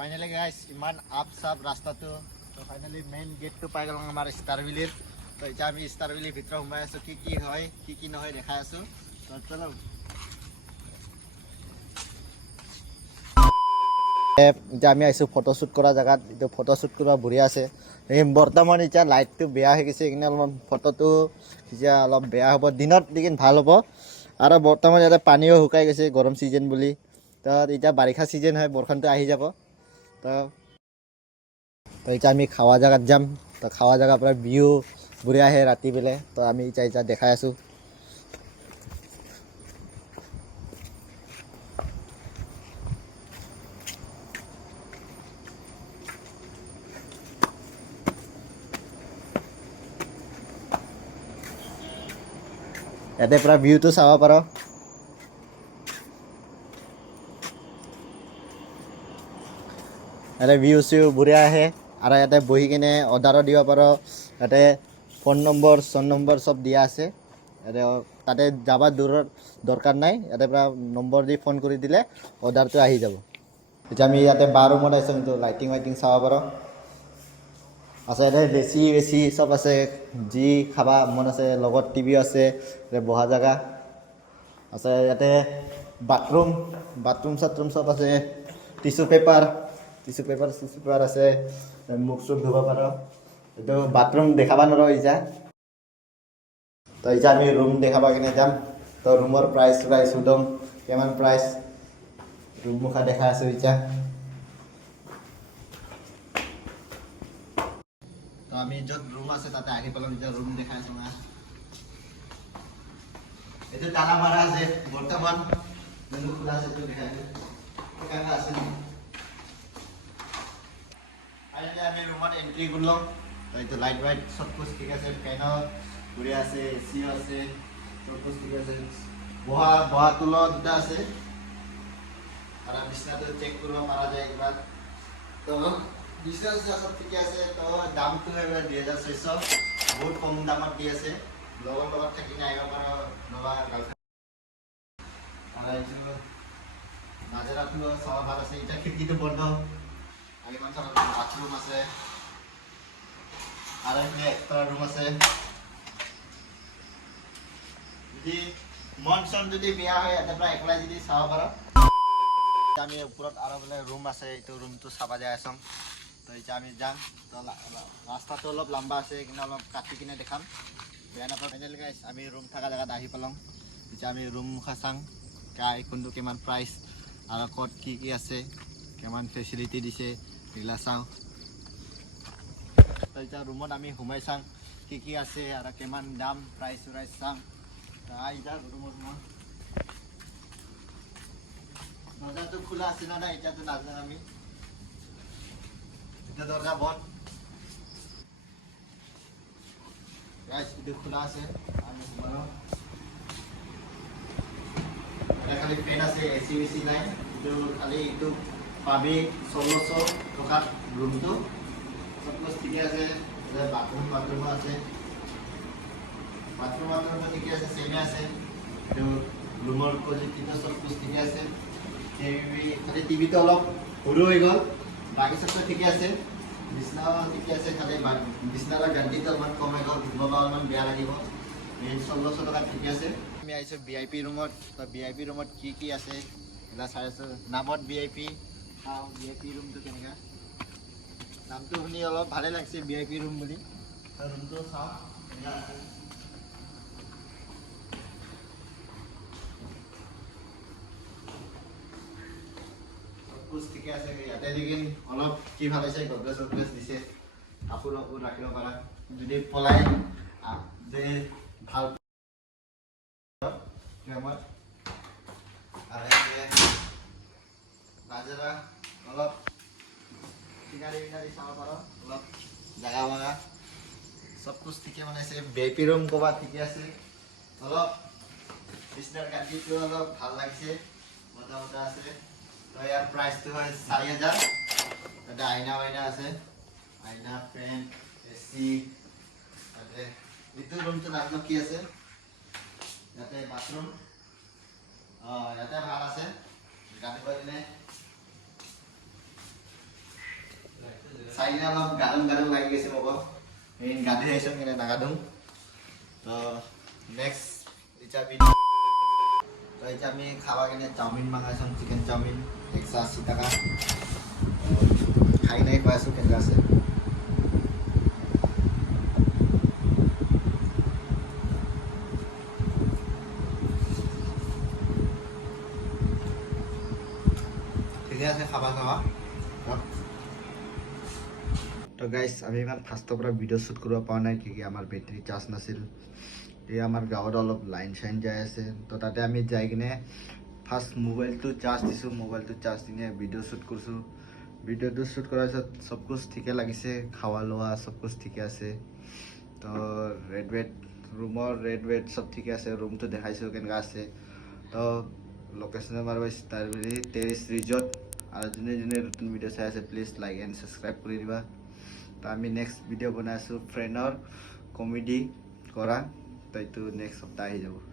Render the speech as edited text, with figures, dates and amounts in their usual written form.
Finally guys ইমান up চাপ ৰাস্তাটো তো ফাইনালি মেইন গেটটো পাই গ'লোঁ আমাৰ ষ্টাৰ ভেলীৰ। তো এতিয়া আমি ষ্টাৰ ভেলীৰ ভিতৰত সোমাই আছোঁ, কি হয় কি নহয় দেখাই আছোঁ। তো চলো এতিয়া আমি আহিছোঁ ফটোশ্বুট কৰা জেগাত। এইটো ফটোশ্বুট কৰিব বঢ়িয়া আছে। এই বৰ্তমান এতিয়া লাইটটো বেয়া হৈ গৈছে, সেইকাৰণে অলপমান ফটোটো এতিয়া অলপ বেয়া হ'ব, দিনত লেকিন ভাল হ'ব। আৰু বৰ্তমান ইয়াতে পানীও শুকাই গৈছে গৰম ছিজন বুলি। তো এতিয়া বাৰিষা ছিজন হয়, বৰষুণটো আহি যাব। তো এতিয়া আমি খাৱা জেগাত যাম। তো খাৱা জেগাৰ পৰা ভিউ বঢ়িয়া আহে ৰাতি বেলে। তো আমি এতিয়া দেখাই আছোঁ। ইয়াতে পৰা ভিউটো চাব পাৰ। ইয়াতে ভিউ চিউ বঢ়িয়া আহে। আৰু ইয়াতে বহি কিনে অৰ্ডাৰো দিব পাৰ। ইয়াতে ফোন নম্বৰ চব দিয়া আছে। ইয়াতে তাতে যাব দৰকাৰ নাই, ইয়াতে পৰা নম্বৰ দি ফোন কৰি দিলে অৰ্ডাৰটো আহি যাব। এতিয়া আমি ইয়াতে বাৰ ৰুমত আহিছোঁ, কিন্তু লাইটিং চাব পাৰ। আছে ইয়াতে বেছি চব আছে, যি খাবা মন আছে, লগত টিভি আছে, বহা জেগা আছে। ইয়াতে বাথৰুম চাথৰুম চব আছে। টিচু পেপাৰ আছে, মুখ চুখ ধুব পাৰ। এইটো বাথৰুম দেখাব নোৱাৰোঁ এতিয়া। তো এতিয়া আমি ৰুম দেখাব কিনে যাম। তো ৰুমৰ প্ৰাইচ সুধম, কিমান প্ৰাইচ ৰুম মুখা দেখাই আছোঁ এতিয়া। তো আমি য'ত ৰুম আছে তাতে আহি পালোঁ, এতিয়া ৰুম দেখাই আছোঁ না। এইটো তালা মাৰা আছে বৰ্তমান, খোলা আছে, এইটো দেখাই আছে। ফাইনালি আমি ৰুমত এন্ট্ৰি কৰিলোঁ। তো এইটো লাইট वाइट सब कुछ ঠিক আছে, ফেনো ঘূৰি আছে, এচিও আছে, सब कुछ ঠিক আছে। বহা তুলো দুটা আছে। আৰু বিছনাটো চেক কৰিব পৰা যায় একবাৰ। তো বিছনা সব ঠিকে আছে। তো দামটো এবাৰ 2600, বহুত কম দামত দি আছে। লগৰ লগত থাকি আহিব পাৰ, নবা গাৰ্লফ্ৰেণ্ড। আৰু নাজাৰাটো চাব ভাল আছে। এতিয়া খিৰিকীটো বন্ধ। আৰু ইমান চাব বাথৰুম আছে, আৰু এইফালে এক্সট্ৰা ৰুম আছে। যদি মন চন যদি বেয়া হয়, ইয়াতে পৰা একলাই যদি চাব পাৰ। আমি ওপৰত আৰু বোলে ৰুম আছে, এইটো ৰুমটো চাব যাই আছোঁ। তো এতিয়া আমি যাম। তো ৰাস্তাটো অলপ লম্বা আছে, কিন্তু অলপ কাটি কিনে দেখাম, বেয়া নাপাওঁ। ফাইনেলি গাইজ আমি ৰুম থকা জেগাত আহি পালোঁ। এতিয়া আমি ৰুম মুখা চাম, কোনটো কিমান প্ৰাইচ আৰু ক'ত কি আছে, কিমান ফেচিলিটি দিছে এইগিলা চাওঁ। তো এতিয়া ৰুমত আমি সোমাই চাওঁ কি আছে আৰু কিমান দাম, প্ৰাইচ চাওঁ। এতিয়া ৰুমত দরজাটো খোলা আছে না এটাতো নাজানো আমি। এটা দরজা বন্ধ। গাইস এটা খোলা আছে, আমি ঘুমানো। এটা খালি ফ্যান আছে, এসি বেসি নাই। তো খালি একটু পাবি 1600 টাকা রুমটো। সব কিছু ঠিক আছে। এটা বাথরুম আছে। বাথরুম ঠিক আছে, সেমে আছে। তো রুমের কোয়ালিটিটা সব কিছু ঠিক আছে। খালি টিভিটো অলপ সৰু হৈ গ'ল, বাকী চবটো ঠিকে আছে। বিছনাও ঠিকে আছে, খালি বিছনাৰ গাদ্দিটো অলপমান কম হৈ গ'ল, ঘুমাব অলপমান বেয়া লাগিব। 1600 টকা ঠিকে আছে। আমি আহিছোঁ VIP ৰুমত। তো VIP ৰুমত কি আছে এইবিলাক চাই আছোঁ। নামত VIP, চাওঁ VIP ৰুমটো কেনেকুৱা। নামটো শুনি অলপ ভালে লাগিছে VIP ৰুম বুলি। তো ৰুমটো চাওঁ কেনেকুৱা আছে। ঠিকে আছে। ইয়াতে দেখিন অলপ কি ভাল হৈছে, গড্ৰেজ দিছে, কাপোৰ ৰাখিব পাৰা। যদি পলাই যে ভাল নাজাৰা অলপ চিনাৰি চাব পাৰ, অলপ জাগা বাগা চব কুছ ঠিকে বনাইছে। VIP ৰুম ক'বা ঠিকে আছে। অলপ বিছনাৰ গাদ্দিটো অলপ ভাল লাগিছে, মজা আছে। তো ইয়াৰ প্ৰাইচটো হয় 4000। তাতে আইনা আছে, আইনা, ফেন, এচি। তাতে এইটো ৰুমটো নাজানো কি আছে। ইয়াতে বাথৰুম, ইয়াতে ভাল আছে। গা ধুব দিনে খাই কিনে অলপ গাদুং গাদুং লাগি গৈছে মোক এই গা ধুই আহিছোঁ কিনে নাগাদুং তো নেক্সট এতিয়া তো এতিয়া আমি খাবা কিনে চাওমিন মাঙাইছোঁ চিকেন চাওমিন 180 টাকা খাই নাই কৈ আছোঁ কেনেকুৱা আছে ঠিকে আছে খাবা খাবা তো গাইজ আমি ইমান ফাৰ্ষ্টৰ পৰা ভিডিঅ' শ্বুট কৰিব পৰা নাই কি আমাৰ বেটাৰী চাৰ্জ নাছিল এই আমাৰ গাঁৱত অলপ লাইন চাইন যাই আছে তো তাতে আমি যাই কিনে ফাৰ্ষ্ট মোবাইলটো চাৰ্জ দিছোঁ মোবাইলটো চাৰ্জ দি ভিডিঅ' শ্বুট কৰিছোঁ ভিডিঅ'টো শ্বুট কৰাৰ পিছত চব কুছ ঠিকে লাগিছে খাৱা লোৱা চব কুছ ঠিকে আছে তো ৰেড ৱেট ৰুমৰ ৰেড ৱেট চব ঠিকে আছে ৰুমটো দেখাইছোঁ কেনেকুৱা আছে তো লোকেশ্যনে মাৰিব ষ্টাৰবেৰী টেৰিছ ৰিজৰ্ট আৰু যোনে যোনে নতুন ভিডিঅ' চাই আছে প্লিজ লাইক এণ্ড ছাবস্ক্ৰাইব কৰি দিবা তো আমি নেক্সট ভিডিঅ' বনাই আছোঁ ফ্ৰেণ্ডৰ কমেডি কৰা তো এইটো নেক্সট সপ্তাহ আহি যাব